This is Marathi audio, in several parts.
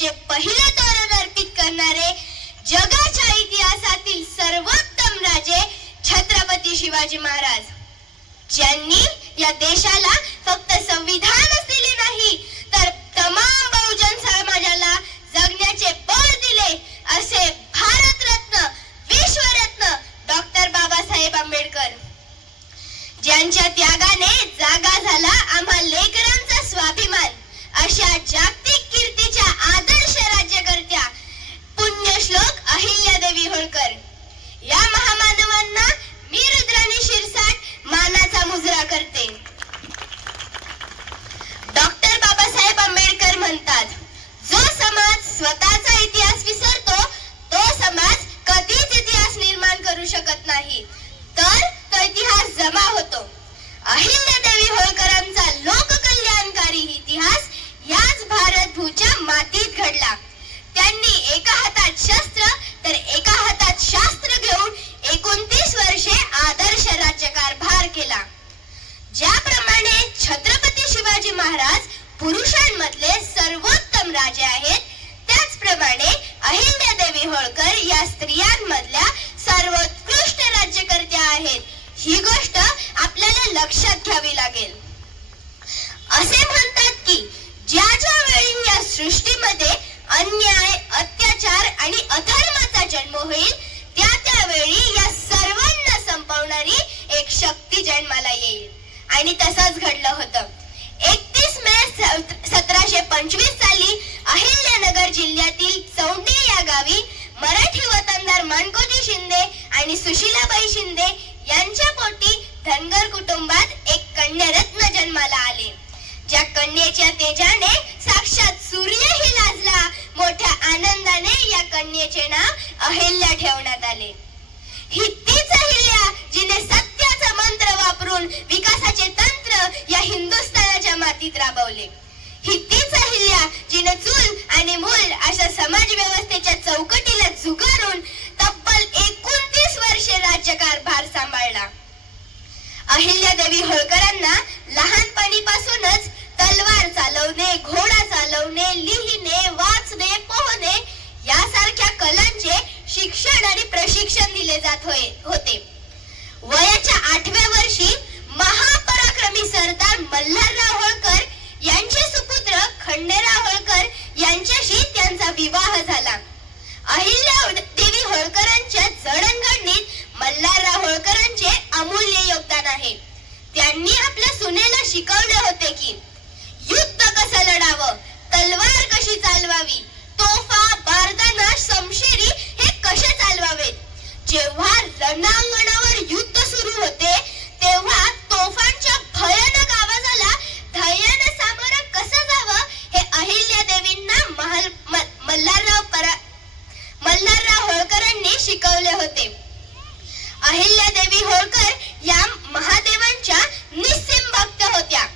राज्याचे पहिले तोरण अर्पित करणारे जगाच्या इतिहासातील सर्वोत्तम राजे छत्रपती शिवाजी महाराज, ज्यांनी या देशाला फक्त संविधानच दिले नाही तर तमाम बहुजन समाजाला जगण्याचे बळ दिले, असे भारतरत्न विश्वरत्न डॉक्टर बाबासाहेब आंबेडकर, ज्यांच्या त्यागाने जागा झाला आम्हा लेकरांचा स्वाभिमान, अशा जागतिक कीर्तीच्या आदर्श राज्यकर्त्या पुण्यश्लोक अहिल्यादेवी होळकर या महामानवांना मी रुद्राणी शिरसाट मानाचा मुजरा करते. डॉक्टर बाबासाहेब आंबेडकर म्हणतात, जो समाज स्वतःचा इतिहास विसरतो तो समाज कधीच इतिहास निर्माण करू शकत नाही, तर तो इतिहास जमा होतो. अहिल्यादेवी होळकरांचा लोककल्याणकारी इतिहास याच भारतभूच्या मातीत घडला. त्यांनी एका हातात शस्त्र तर एका हातात शास्त्र घेऊन 29 वर्षे आदर्श राज्यकारभार केला. ज्याप्रमाणे छत्रपती शिवाजी महाराज पुरुषांमधले सर्वोत्तम राजे आहेत, त्याचप्रमाणे अहिल्यादेवी होळकर या स्त्रियांमधल्या सर्वोत्कृष्ट राज्यकर्त्या आहेत. ही गोष्ट आपल्याला लक्षात घ्यावी लागेल. असे म्हणतात की ज्या वेळी या सृष्टीमध्ये अन्याय, अत्याचार आणि अधर्माचा जन्म होईल, त्यावेळी या सर्वांना संपवणारी एक शक्ती जन्माला येईल. आणि तसंच घडलं होतं. 31 मे 1725 साली अहिल्यानगर जिल्ह्यातील चौंडी या गावी मराठी वतनदार माणकोजी शिंदे आणि सुशीलाबाई शिंदे यांच्या पोटी धनगर कुटुंबात एक कन्यारत्न जन्माला आले. ज्या कन्येच्या तेजाने साक्षात सूर्यही लाजला. मोठ्या आनंदाने या कन्येचे नाव अहिल्या ठेवण्यात आले. ही तीच अहिल्या जिने सत्याचा मंत्र वापरून विकासाचे तंत्र या हिंदुस्थानाच्या मातीत राबवले. ही तीच अहिल्या जिने चूल आणि मूल अशा समाज व्यवस्थेच्या चौकटीला झुगारून तब्बल 29 वर्षे राज्यकारभार सांभाळला. अहिल्यादेवी होळकरांना लहानपणीपासूनच तलवार चालवणे, घोडा चालवणे, लिहिणे, वाचणे, पोहणे यासारख्या कलांचे शिक्षण आणि प्रशिक्षण दिले जात होते. वयाच्या 8व्या वर्षी महापराक्रमी सरदार मल्हारराव होळकर यांचे सुपुत्र खंडेराव होळकर यांच्याशी त्यांचा विवाह झाला. अहिल्यादेवी होळकरांच्या जडणघडणीत मल्हारराव होळकरांचे अमूल्य योगदान आहे. त्यांनी आपल्या सुनेला शिकवले होते की युद्ध कसं लढावं, तलवार कशी चालवावी, तोफा, बारदाना, शमशिरी हे कसे चालवावेत. जेव्हा रणांगणावर युद्ध सुरू होते तेव्हा तोफांच्या भयानक आवाजाला धैर्याने सामोरं कसं जावं हे अहिल्यादेवींना मल्हारराव होळकरांनी शिकवले होते. अहिल्यादेवी होळकर या महादेवांच्या निस्सीम भक्त होत्या.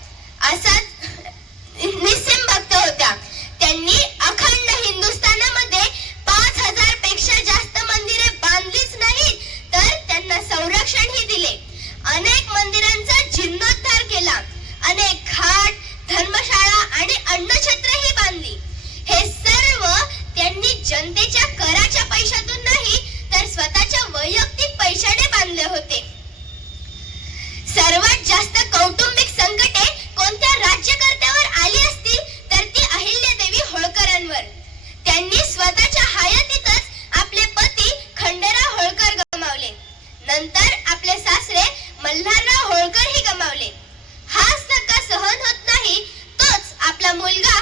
त्यांनी अखंड हिंदुस्थानामध्ये 5000 पेक्षा जास्त मंदिरे बांधलीच नाहीत, तर त्यांना संरक्षणही दिले. अनेक मंदिरांचा जीर्णोद्धार केला. अनेक घाट, धर्मशाळा आणि अन्नछत्रही बांधली. हे सर्व त्यांनी जनतेच्या कराच्या पैशातून नाही तर स्वतःच्या वैयक्तिक पैशाने बांधले होते. सर्वात जास्त कौटुंबिक संकटे कोणत्या राज्यकर्त्यावर आली असतील तर ती अहिल्यादेवी होळकरांवर. त्यांनी स्वतःच्या हयातीतच आपले पती खंडेराव होळकर गमावले. नंतर आपले सासरे मल्हारराव होळकर ही गमावले. हाच धक्का सहन होत नाही, तोच आपला मुलगा